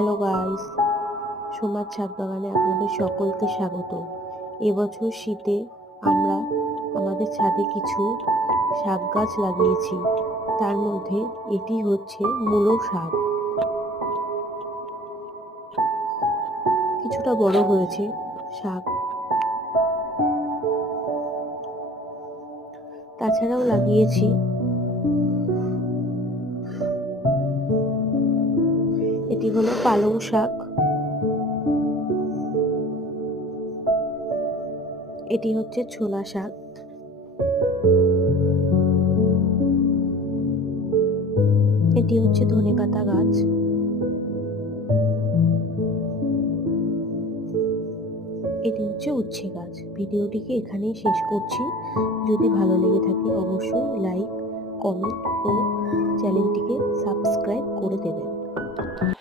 Hello guys, সোমার ছাদ বাগানে আপনাদের সকলকে স্বাগত। এবছর শীতে আমরা আমাদের ছাদে কিছু শাক গাছ লাগিয়েছি। তার মধ্যে এটি হচ্ছে মূলো শাক। কিছুটা বড় হয়েছে শাক। তাছাড়াও লাগিয়েছি এটি হলো পালং শাক, এটি হচ্ছে ছোলা শাক, এটি হচ্ছে ধনেপাতা গাছ, এটি হচ্ছে উচ্ছে গাছ। ভিডিওটিকে এখানেই শেষ করছি। যদি ভালো লেগে থাকে অবশ্যই লাইক, কমেন্ট ও চ্যানেলটিকে সাবস্ক্রাইব করে দেবেন।